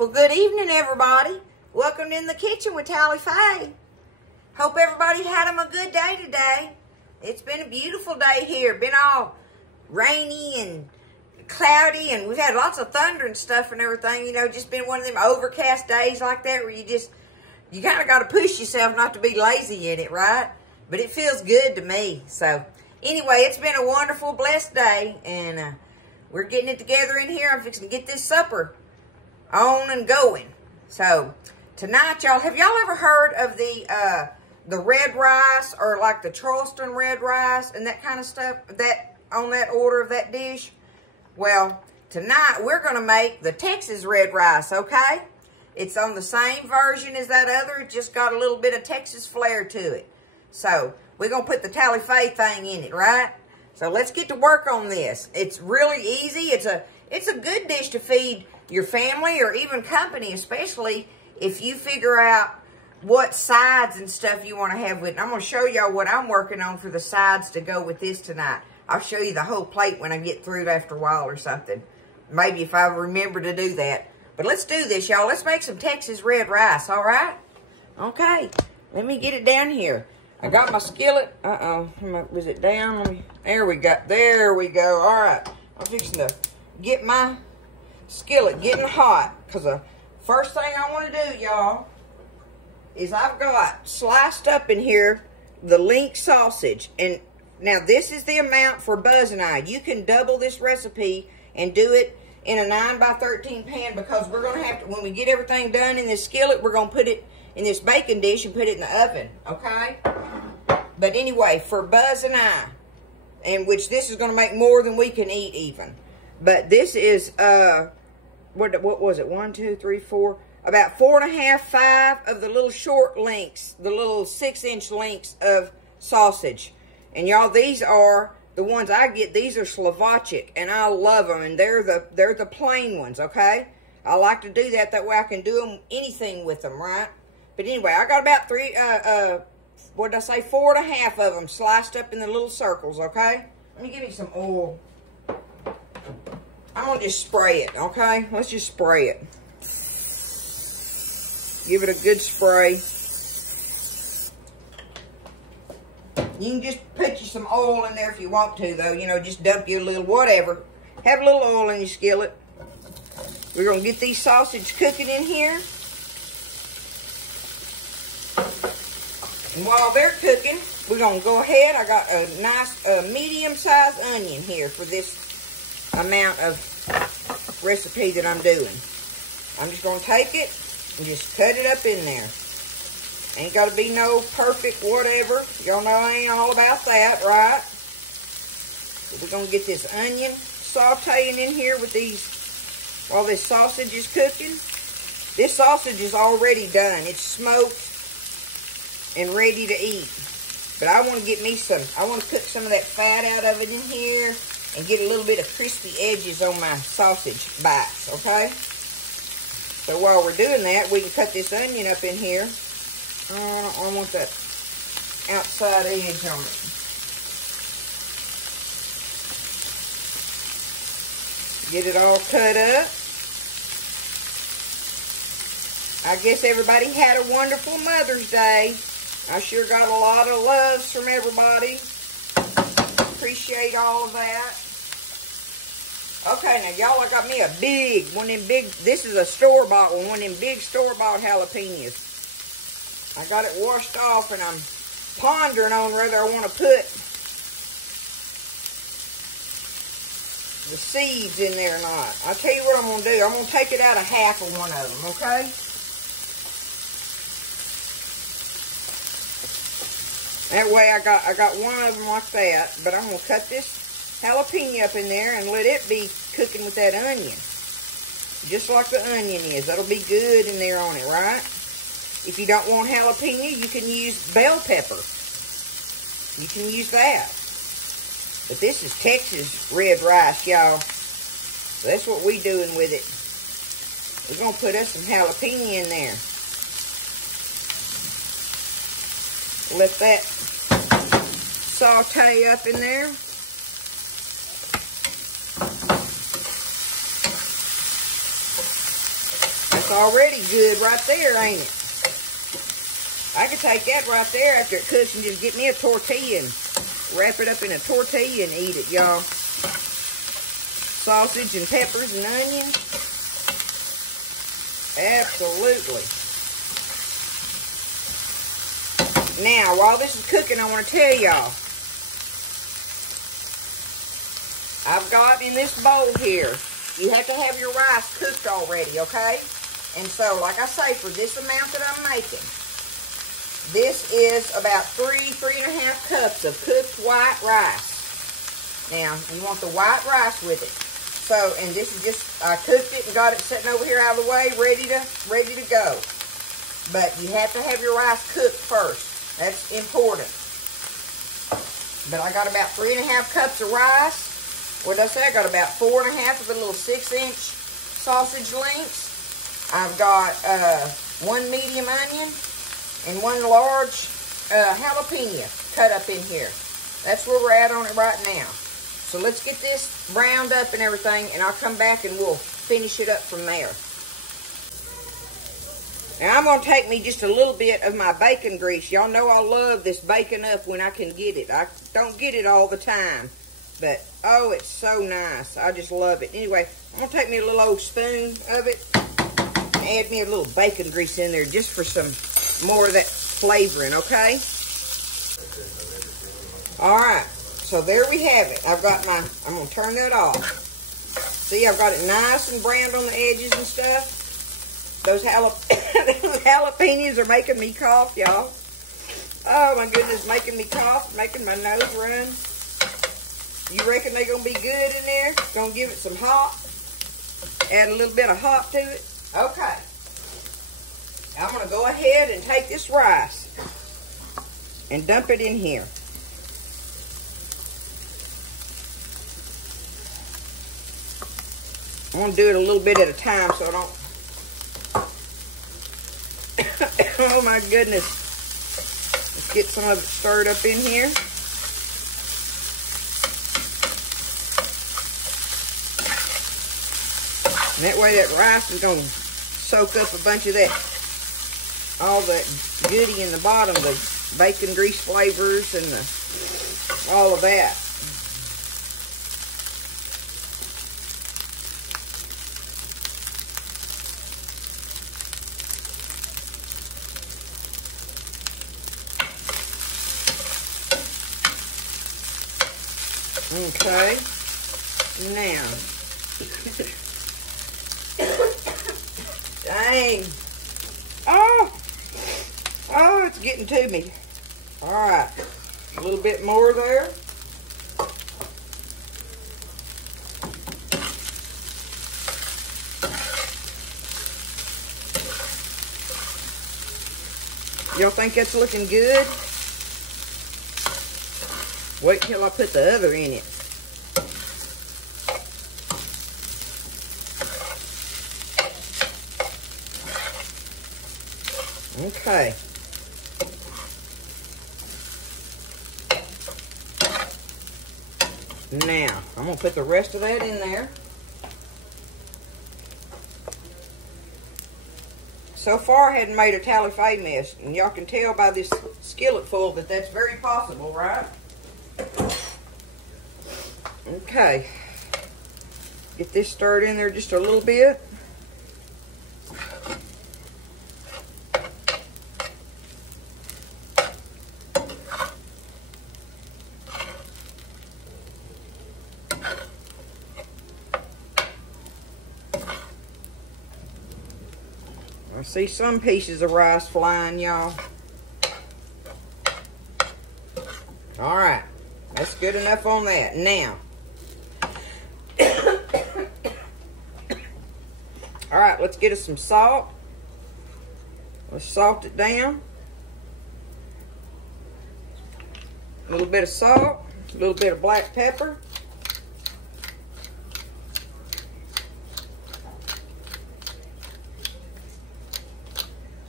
Well, good evening, everybody. Welcome in the kitchen with Tally Faye. Hope everybody had them a good day today. It's been a beautiful day here. Been all rainy and cloudy, and we've had lots of thunder and stuff and everything. You know, just been one of them overcast days like that where you kind of got to push yourself not to be lazy in it, right? But it feels good to me. So, anyway, it's been a wonderful, blessed day, and we're getting it together in here. I'm fixing to get this supper on and going. So tonight, y'all, have y'all ever heard of the red rice, or like the Charleston red rice and that kind of stuff, that on that order of that dish? Well, tonight we're going to make the Texas red rice, okay? It's on the same version as that other. It just got a little bit of Texas flair to it. So we're going to put the Tally Faye thing in it, right? So let's get to work on this. It's really easy. It's a good dish to feed your family or even company, especially if you figure out what sides and stuff you want to have with it. I'm going to show y'all what I'm working on for the sides to go with this tonight. I'll show you the whole plate when I get through after a while or something. Maybe if I remember to do that. But let's do this, y'all. Let's make some Texas red rice, all right? Okay, let me get it down here. I got my skillet. Was it down? There we go. There we go. All right. I'm fixing to get my skillet getting hot, because the first thing I want to do, y'all, is I've got sliced up in here the link sausage. And now this is the amount for Buzz and I. You can double this recipe and do it in a 9x13 pan, because we're going to have to, when we get everything done in this skillet, we're going to put it in this baking dish and put it in the oven, okay? But anyway, for Buzz and I, and which this is going to make more than we can eat even. But this is, what was it? 1, 2, 3, 4. About 4.5, 5 of the little short links, the little 6-inch links of sausage. And y'all, these are the ones I get. These are Slovacek, and I love them. And they're the plain ones, okay? I like to do that. That way I can do anything with them, right? But anyway, I got about 4.5 of them sliced up in the little circles, okay? Let me give you some oil. I'm going to just spray it, okay? Let's just spray it. Give it a good spray. You can just put you some oil in there if you want to, though. You know, just dump you a little, whatever. Have a little oil in your skillet. We're going to get these sausage cooking in here. And while they're cooking, we're going to go ahead. I got a nice medium-sized onion here for this amount of recipe that I'm doing. I'm just going to take it and just cut it up in there. Ain't got to be no perfect whatever. Y'all know I ain't all about that, right? So we're going to get this onion sauteing in here with these, while this sausage is cooking. This sausage is already done. It's smoked and ready to eat. But I want to get me some, I want to cook some of that fat out of it in here and get a little bit of crispy edges on my sausage bites, okay? So while we're doing that, we can cut this onion up in here. I want that outside edge on it. Get it all cut up. I guess everybody had a wonderful Mother's Day. I sure got a lot of loves from everybody. Appreciate all of that. Okay, now y'all, I got me a big, one of them big, this is a store-bought one of them big store-bought jalapenos. I got it washed off, and I'm pondering on whether I want to put the seeds in there or not. I'll tell you what I'm going to do. I'm going to take it out of half of one of them, okay? That way I got one of them like that, but I'm going to cut this jalapeno up in there and let it be cooking with that onion. Just like the onion is. That'll be good in there on it, right? If you don't want jalapeno, you can use bell pepper. You can use that. But this is Texas red rice, y'all. So that's what we doing with it. We're going to put us some jalapeno in there. Let that saute up in there. It's already good right there, ain't it? I could take that right there after it cooks and just get me a tortilla and wrap it up in a tortilla and eat it, y'all. Sausage and peppers and onions. Absolutely. Now, while this is cooking, I want to tell y'all. I've got in this bowl here, you have to have your rice cooked already, okay? And so, like I say, for this amount that I'm making, this is about 3.5 cups of cooked white rice. Now, you want the white rice with it. So, and this is just, I cooked it and got it sitting over here out of the way, ready to go. But you have to have your rice cooked first. That's important. But I got about 3.5 cups of rice. What did I say? I got about 4.5 of the little 6-inch sausage links. I've got 1 medium onion and 1 large jalapeno cut up in here. That's where we're at on it right now. So let's get this browned up and everything, and I'll come back and we'll finish it up from there. Now I'm going to take me just a little bit of my bacon grease. Y'all know I love this bacon up when I can get it. I don't get it all the time, but oh, it's so nice. I just love it. Anyway, I'm going to take me a little old spoon of it and add me a little bacon grease in there just for some more of that flavoring, okay? All right, so there we have it. I've got my, I'm going to turn that off. See, I've got it nice and browned on the edges and stuff. Those jalapenos are making me cough, y'all. Oh, my goodness, making me cough, making my nose run. You reckon they're going to be good in there? Going to give it some hot? Add a little bit of hot to it? Okay. I'm going to go ahead and take this rice and dump it in here. I'm going to do it a little bit at a time so I don't... Oh my goodness. Let's get some of it stirred up in here. And that way that rice is going to soak up a bunch of that, all that goodie in the bottom, the bacon grease flavors and all of that. Okay, now, dang, oh, it's getting to me. All right, a little bit more there. Y'all think that's looking good? Wait till I put the other in it. Okay. Now, I'm going to put the rest of that in there. So far, I hadn't made a tally-fay mess, and y'all can tell by this skillet full that that's very possible, right? Okay, get this stirred in there just a little bit. I see some pieces of rice flying, y'all. All right, that's good enough on that. Now, all right, let's get us some salt. Let's salt it down. A little bit of salt, a little bit of black pepper.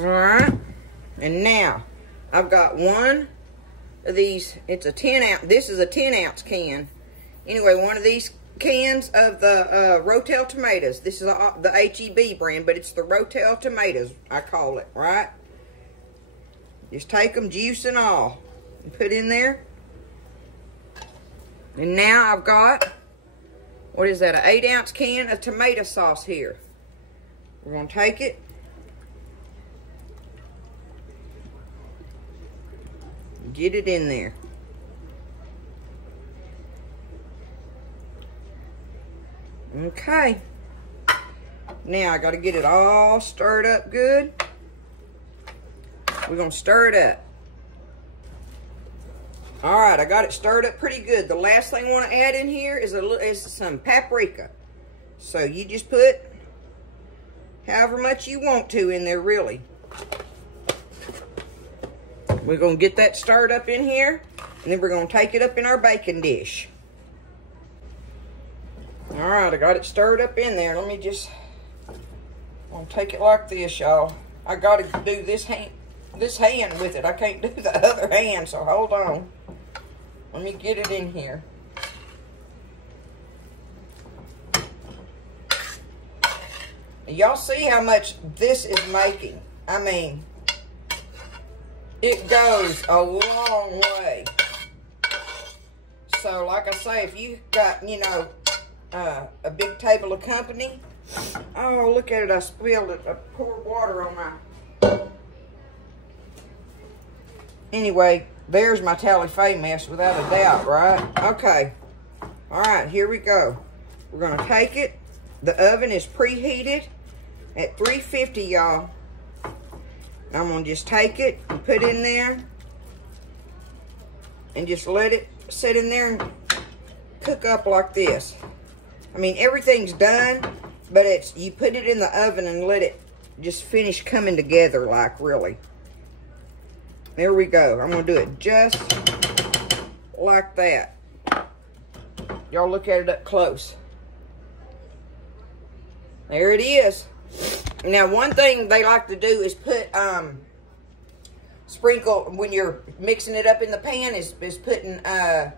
All right, and now I've got one of these. It's a 10 ounce. This is a 10 ounce can. Anyway, one of these cans of the Rotel tomatoes. This is the H-E-B brand, but it's the Rotel tomatoes, I call it, right? Just take them, juice and all, and put in there. And now I've got, what is that, an 8-ounce can of tomato sauce here. We're going to take it. Get it in there. Okay. Now I got to get it all stirred up good. We're going to stir it up. All right, I got it stirred up pretty good. The last thing I want to add in here is some paprika. So you just put however much you want to in there, really. We're going to get that stirred up in here, and then we're going to take it up in our baking dish. All right, I got it stirred up in there. Let me just, I'm going to take it like this, y'all. I got to do this hand with it. I can't do the other hand, so hold on. Let me get it in here. Y'all see how much this is making? I mean, it goes a long way. So, like I say, if you got, you know, a big table of company. Oh, look at it. I spilled it. I poured water on my... Anyway, there's my Tally-Faye mess without a doubt, right? Okay. All right, here we go. We're going to take it. The oven is preheated at 350, y'all. I'm going to just take it and put it in there and just let it sit in there and cook up like this. I mean, everything's done, but it's, you put it in the oven and let it just finish coming together, like, really. There we go. I'm going to do it just like that. Y'all look at it up close. There it is. Now, one thing they like to do is put, sprinkle, when you're mixing it up in the pan, is putting, I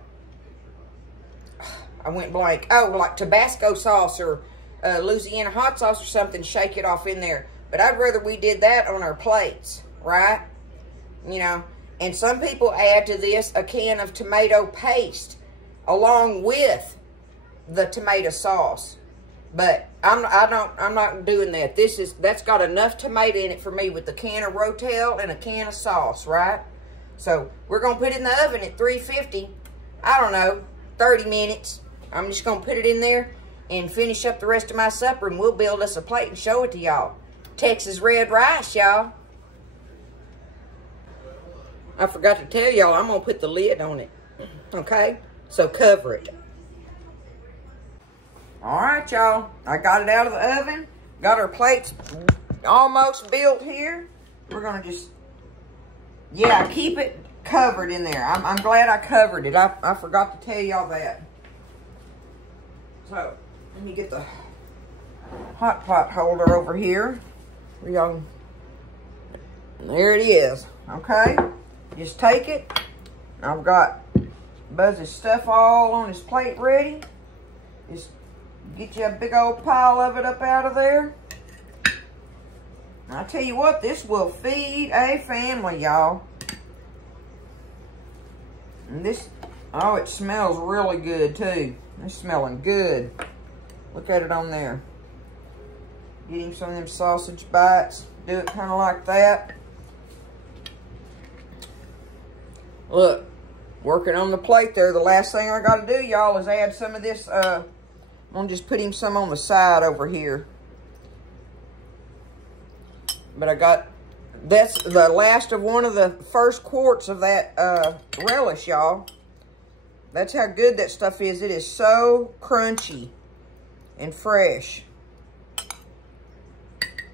went blank. Oh, like Tabasco sauce or Louisiana hot sauce or something, shake it off in there. But I'd rather we did that on our plates, right? You know, and some people add to this a can of tomato paste along with the tomato sauce. But I'm not doing that. That's got enough tomato in it for me with the can of Rotel and a can of sauce, right? So we're gonna put it in the oven at 350. I don't know, 30 minutes. I'm just gonna put it in there and finish up the rest of my supper, and we'll build us a plate and show it to y'all. Texas red rice, y'all. I forgot to tell y'all, I'm gonna put the lid on it. Okay? So cover it. All right, y'all. I got it out of the oven. Got our plates almost built here. We're gonna just, yeah, keep it covered in there. I'm glad I covered it. I forgot to tell y'all that. So, let me get the hot pot holder over here. There it is. Okay? Just take it. I've got Buzz's stuff all on his plate ready. Just get you a big old pile of it up out of there. I tell you what, this will feed a family, y'all. And this, oh, it smells really good too. It's smelling good. Look at it on there. Get him some of them sausage bites. Do it kind of like that. Look, working on the plate there. The last thing I got to do, y'all, is add some of this. I'm going to just put him some on the side over here. But I got, that's the last of one of the first quarts of that relish, y'all. That's how good that stuff is. It is so crunchy and fresh.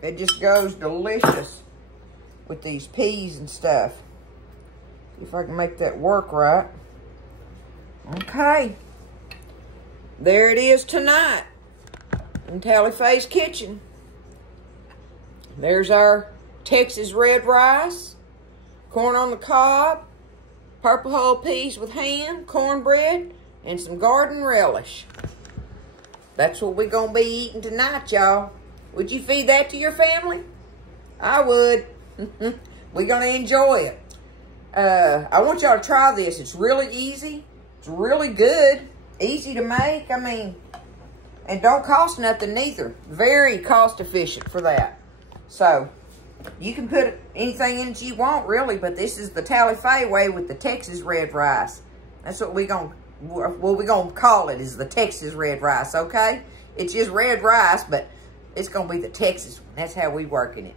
It just goes delicious with these peas and stuff. See if I can make that work right. Okay. There it is tonight in Tally-Faye's kitchen. There's our Texas red rice, corn on the cob, purple hull peas with ham, cornbread, and some garden relish. that's what we're going to be eating tonight, y'all. Would you feed that to your family? I would. We're going to enjoy it. I want y'all to try this. It's really easy. It's really good. Easy to make. I mean, and don't cost nothing neither. Very cost efficient for that. So, you can put anything in that you want, really, but this is the Tally-Faye way with the Texas red rice. That's what we're going to call it, is the Texas red rice, okay? It's just red rice, but it's going to be the Texas one. That's how we working it.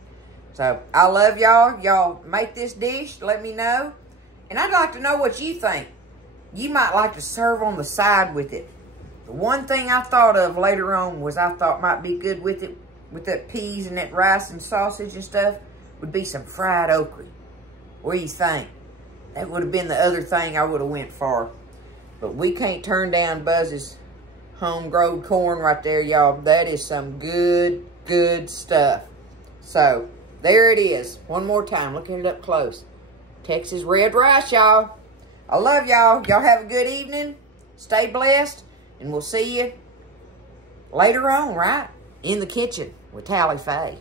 So, I love y'all. Y'all make this dish. Let me know. And I'd like to know what you think. You might like to serve on the side with it. The one thing I thought of later on was I thought might be good with it, with that peas and that rice and sausage and stuff, would be some fried okra. What do you think? That would have been the other thing I would have went for. But we can't turn down Buzz's home-grown corn right there, y'all. That is some good, good stuff. So, there it is. One more time. Look at it up close. Texas red rice, y'all. I love y'all. Y'all have a good evening. Stay blessed. And we'll see you later on, right? In the kitchen with Tally-Faye.